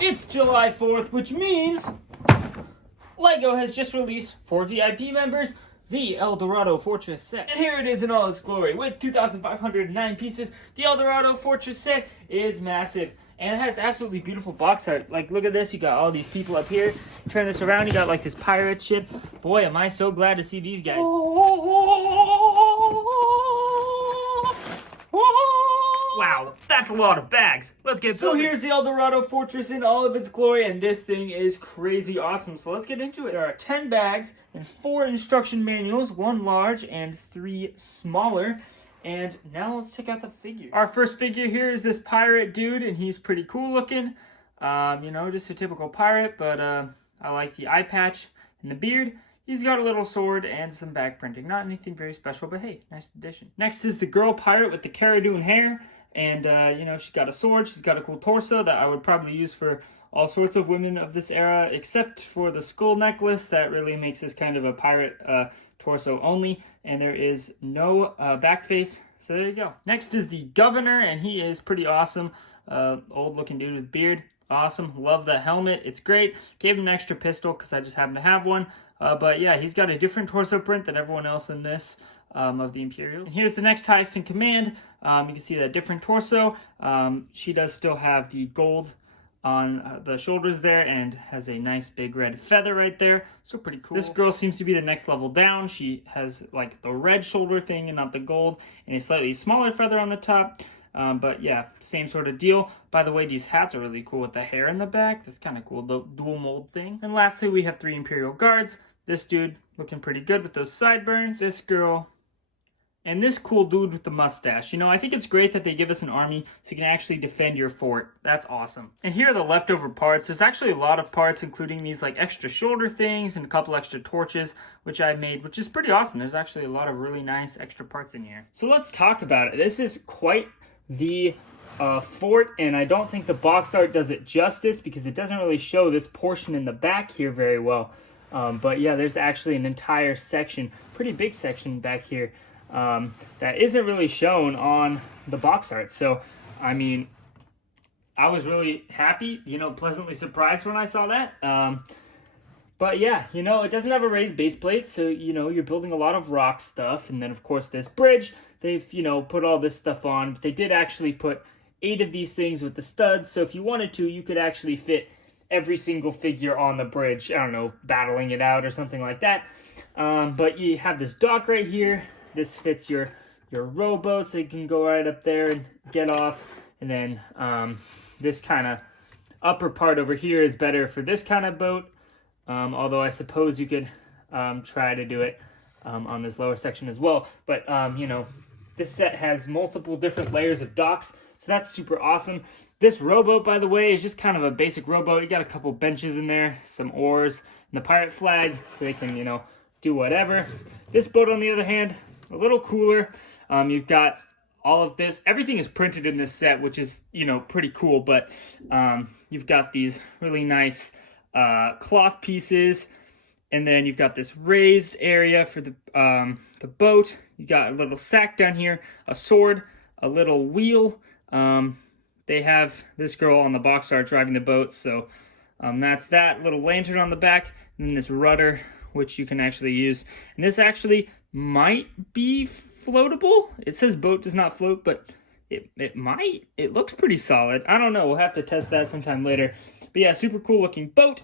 It's July 4th, which means LEGO has just released for VIP members the Eldorado Fortress set. And here it is in all its glory. With 2,509 pieces, the Eldorado Fortress set is massive. And it has absolutely beautiful box art. Like, look at this. You got all these people up here. Turn this around. You got, like, this pirate ship. Boy, am I so glad to see these guys. Wow, that's a lot of bags. Let's get So here's the Eldorado Fortress in all of its glory, and this thing is crazy awesome. So let's get into it. There are 10 bags and 4 instruction manuals, 1 large and 3 smaller. And now let's check out the figure. Our first figure here is this pirate dude, and he's pretty cool looking. You know, just a typical pirate, but I like the eye patch and the beard. He's got a little sword and some back printing. Not anything very special, but hey, nice addition. Next is the girl pirate with the Cara Dune hair. And, you know, she's got a sword. She's got a cool torso that I would probably use for all sorts of women of this era, except for the skull necklace. That really makes this kind of a pirate torso only. And there is no back face. So there you go. Next is the governor, and he is pretty awesome. Old-looking dude with beard. Awesome. Love the helmet. It's great. Gave him an extra pistol because I just happen to have one. But yeah, he's got a different torso print than everyone else in this. Of the Imperial. And here's the next highest in command. You can see that different torso. She does still have the gold on the shoulders there and has a nice big red feather right there. So pretty cool. This girl seems to be the next level down. She has like the red shoulder thing and not the gold, and a slightly smaller feather on the top. But yeah, same sort of deal. By the way, these hats are really cool with the hair in the back. That's kind of cool, the dual mold thing. And lastly, we have 3 Imperial guards. This dude looking pretty good with those sideburns. This girl. And this cool dude with the mustache. You know, I think it's great that they give us an army so you can actually defend your fort. That's awesome. And here are the leftover parts. There's actually a lot of parts, including these like extra shoulder things and a couple extra torches, which I made, which is pretty awesome. There's actually a lot of really nice extra parts in here. So let's talk about it. This is quite the fort, and I don't think the box art does it justice because it doesn't really show this portion in the back here very well. But yeah, there's actually an entire section, pretty big section back here. That isn't really shown on the box art. So, I mean, I was really happy, you know, pleasantly surprised when I saw that. But yeah, you know, it doesn't have a raised base plate, so, you know, you're building a lot of rock stuff. And then, of course, this bridge, they've, you know, put all this stuff on. But they did actually put 8 of these things with the studs. So if you wanted to, you could actually fit every single figure on the bridge. I don't know, battling it out or something like that. But you have this dock right here. This fits your rowboat, so you can go right up there and get off. And then this kind of upper part over here is better for this kind of boat. Although I suppose you could try to do it on this lower section as well. But, you know, this set has multiple different layers of docks, so that's super awesome. This rowboat, by the way, is just kind of a basic rowboat. You got a couple benches in there, some oars, and the pirate flag, so they can, you know, do whatever. This boat, on the other hand, a little cooler. You've got all of this. Everything is printed in this set, which is, you know, pretty cool. But you've got these really nice cloth pieces. And then you've got this raised area for the boat. You got a little sack down here, a sword, a little wheel. They have this girl on the box art driving the boat. So that's that. Little lantern on the back. And then this rudder, which you can actually use. And this actually might be floatable. It says boat does not float, but it might. It looks pretty solid. I don't know. We'll have to test that sometime later. But yeah, super cool looking boat.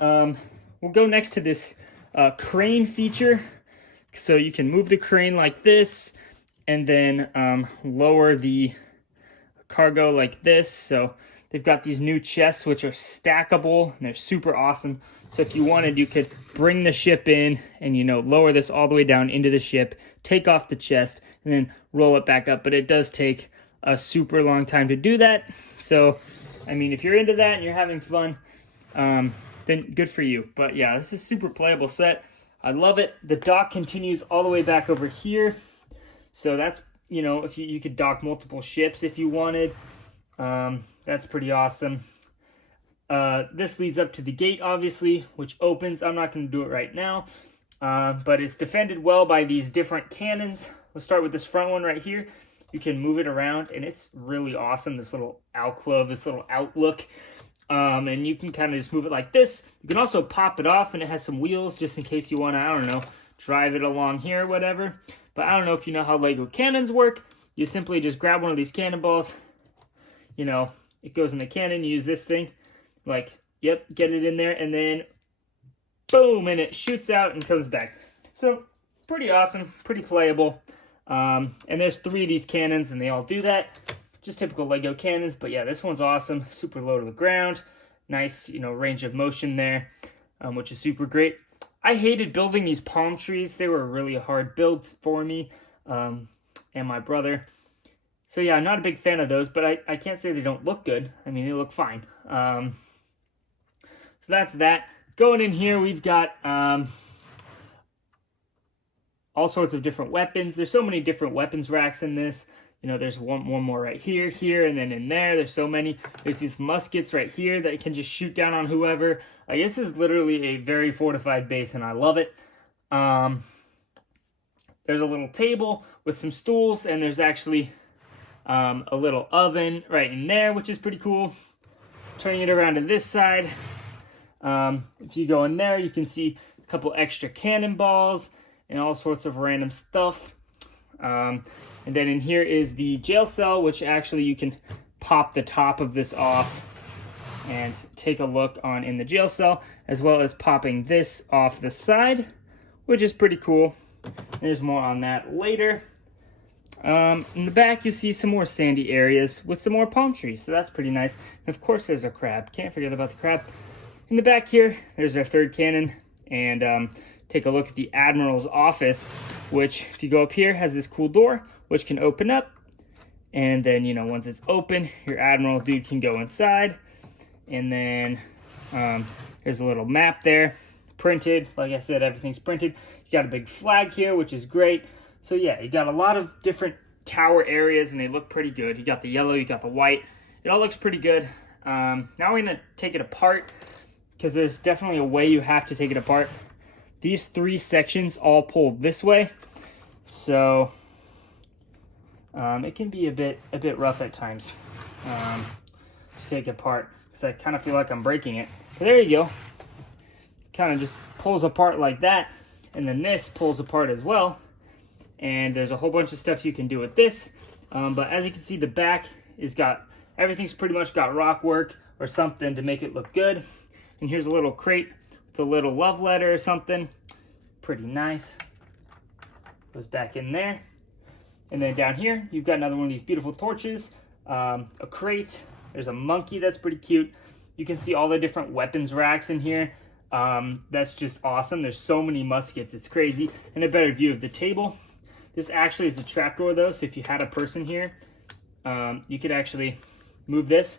We'll go next to this crane feature. So you can move the crane like this and then lower the cargo like this. So they've got these new chests which are stackable and they're super awesome. So if you wanted, you could bring the ship in and, you know, lower this all the way down into the ship, take off the chest, and then roll it back up. But it does take a super long time to do that. So, I mean, if you're into that and you're having fun, then good for you. But yeah, this is a super playable set. I love it. The dock continues all the way back over here. So that's, you know, if you could dock multiple ships if you wanted. That's pretty awesome. This leads up to the gate, obviously, which opens. I'm not going to do it right now, but it's defended well by these different cannons. Let's start with this front one right here. You can move it around, and it's really awesome, this little alcove, this little outlook. And you can kind of just move it like this. You can also pop it off, and it has some wheels just in case you want to, I don't know, drive it along here or whatever. But I don't know if you know how Lego cannons work. You simply just grab one of these cannonballs. You know, it goes in the cannon. You use this thing. Like, yep, get it in there. And then, boom, and it shoots out and comes back. So, pretty awesome. Pretty playable. And there's 3 of these cannons, and they all do that. Just typical Lego cannons. But yeah, this one's awesome. Super low to the ground. Nice, you know, range of motion there, which is super great. I hated building these palm trees. They were a really hard build for me and my brother. So yeah, I'm not a big fan of those, but I can't say they don't look good. I mean, they look fine. So that's that. Going in here, we've got all sorts of different weapons. There's so many different weapons racks in this. You know, there's one more right here, and then in there, there's so many. There's these muskets right here that can just shoot down on whoever. This is literally a very fortified base, and I love it. There's a little table with some stools, and there's actually a little oven right in there, which is pretty cool. Turning it around to this side, if you go in there, you can see a couple extra cannonballs and all sorts of random stuff. And then in here is the jail cell, which actually you can pop the top of this off and take a look on in the jail cell, as well as popping this off the side, which is pretty cool. There's more on that later. In the back, you see some more sandy areas with some more palm trees, so that's pretty nice. And of course, there's a crab. Can't forget about the crab. In the back here, there's our 3rd cannon, and take a look at the Admiral's Office, which, if you go up here, has this cool door, which can open up. And then, you know, once it's open, your Admiral dude can go inside. And then there's a little map there, printed. Like I said, everything's printed. You got a big flag here, which is great. So yeah, you got a lot of different tower areas, and they look pretty good. You got the yellow, you got the white. It all looks pretty good. Now we're gonna take it apart, because there's definitely a way you have to take it apart. These 3 sections all pull this way, so it can be a bit rough at times to take it apart, because I kind of feel like I'm breaking it. But there you go. Kind of just pulls apart like that, and then this pulls apart as well. And there's a whole bunch of stuff you can do with this. But as you can see, the back is everything's pretty much got rock work or something to make it look good. And here's a little crate with a little love letter or something. Pretty nice. Goes back in there. And then down here, you've got another one of these beautiful torches, a crate. There's a monkey that's pretty cute. You can see all the different weapons racks in here. That's just awesome. There's so many muskets. It's crazy. And a better view of the table. This actually is a trapdoor though, so if you had a person here, you could actually move this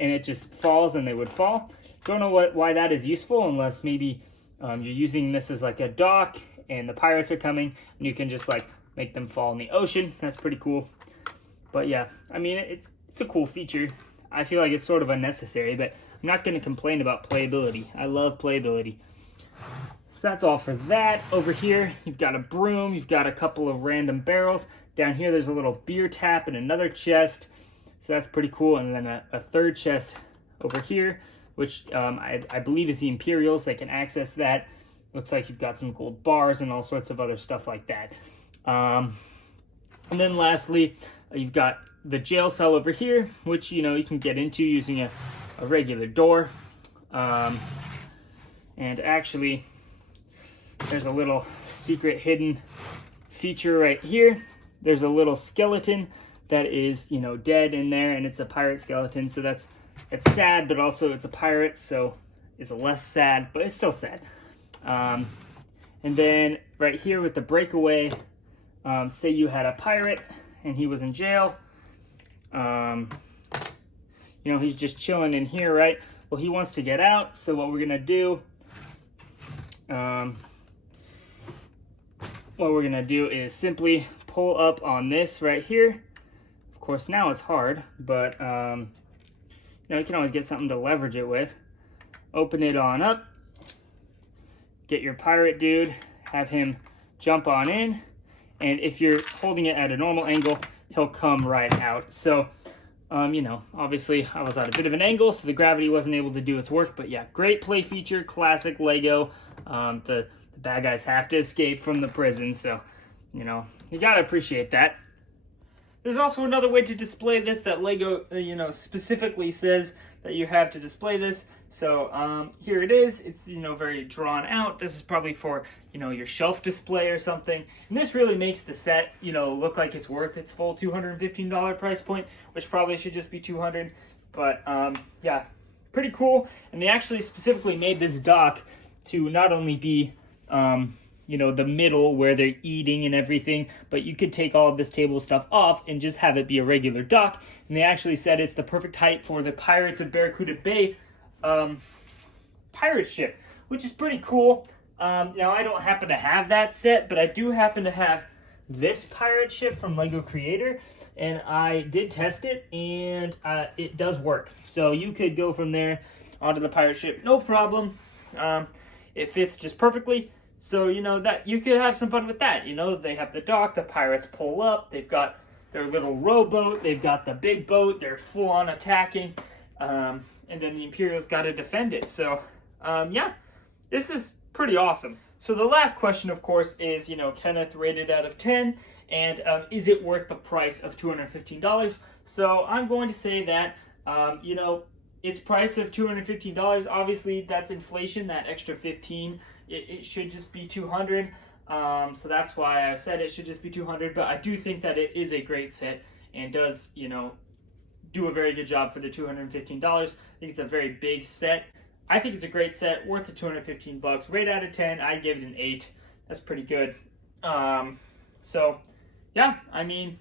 and it just falls and they would fall. Don't know why that is useful, unless maybe you're using this as like a dock and the pirates are coming and you can just like make them fall in the ocean. That's pretty cool. But yeah, I mean, it's a cool feature. I feel like it's sort of unnecessary, but I'm not going to complain about playability. I love playability. So that's all for that. Over here, you've got a broom. You've got a couple of random barrels. Down here, there's a little beer tap and another chest. So that's pretty cool. And then a 3rd chest over here, which I believe is the Imperial, so they can access that. Looks like you've got some gold bars and all sorts of other stuff like that. And then lastly, you've got the jail cell over here, which, you know, you can get into using a regular door. And actually, there's a little secret hidden feature right here. There's a little skeleton that is, you know, dead in there, and it's a pirate skeleton. So it's sad, but also it's a pirate, so it's less sad, but it's still sad. And then right here with the breakaway, say you had a pirate and he was in jail. You know, he's just chilling in here, right? Well, he wants to get out, so what we're gonna do, is simply pull up on this right here. Of course, now it's hard, but you know, you can always get something to leverage it with. Open it on up, get your pirate dude, have him jump on in, and if you're holding it at a normal angle, he'll come right out. So You know, obviously I was at a bit of an angle, so the gravity wasn't able to do its work. But yeah, great play feature, classic Lego. The bad guys have to escape from the prison, so, you know, you gotta appreciate that. There's also another way to display this that Lego, you know, specifically says that you have to display this. So here it is. It's, you know, very drawn out. This is probably for, you know, your shelf display or something. And this really makes the set, you know, look like it's worth its full $215 price point, which probably should just be $200. But yeah, pretty cool. And they actually specifically made this dock to not only be you know, the middle where they're eating and everything, but you could take all of this table stuff off and just have it be a regular dock. And they actually said it's the perfect height for the Pirates of Barracuda Bay pirate ship, which is pretty cool. Now, I don't happen to have that set, but I do happen to have this pirate ship from Lego Creator, and I did test it, and it does work. So you could go from there onto the pirate ship, no problem. It fits just perfectly. So, you know, that you could have some fun with that. You know, they have the dock, the pirates pull up, they've got their little rowboat, they've got the big boat, they're full on attacking, and then the Imperial's got to defend it. So, yeah, this is pretty awesome. So the last question, of course, is, you know, Kenneth rated out of 10, and is it worth the price of $215? So I'm going to say that, you know, its price of $215, obviously that's inflation, that extra 15, it should just be $200. So that's why I said it should just be $200, but I do think that it is a great set and does, you know, do a very good job for the $215. I think it's a very big set. I think it's a great set, worth the $215. Rate out of 10, I give it an 8. That's pretty good. So, yeah, I mean,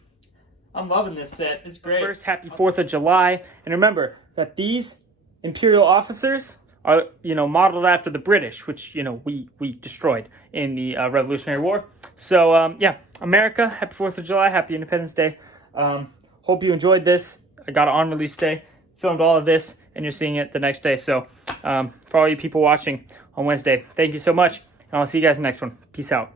I'm loving this set. It's great. First, happy 4th of July. And remember that these Imperial officers are, you know, modeled after the British, which, you know, we destroyed in the Revolutionary War. So, yeah, America, happy 4th of July, happy Independence Day. Hope you enjoyed this. I got it on release day, filmed all of this, and you're seeing it the next day. So, for all you people watching on Wednesday, thank you so much, and I'll see you guys in the next one. Peace out.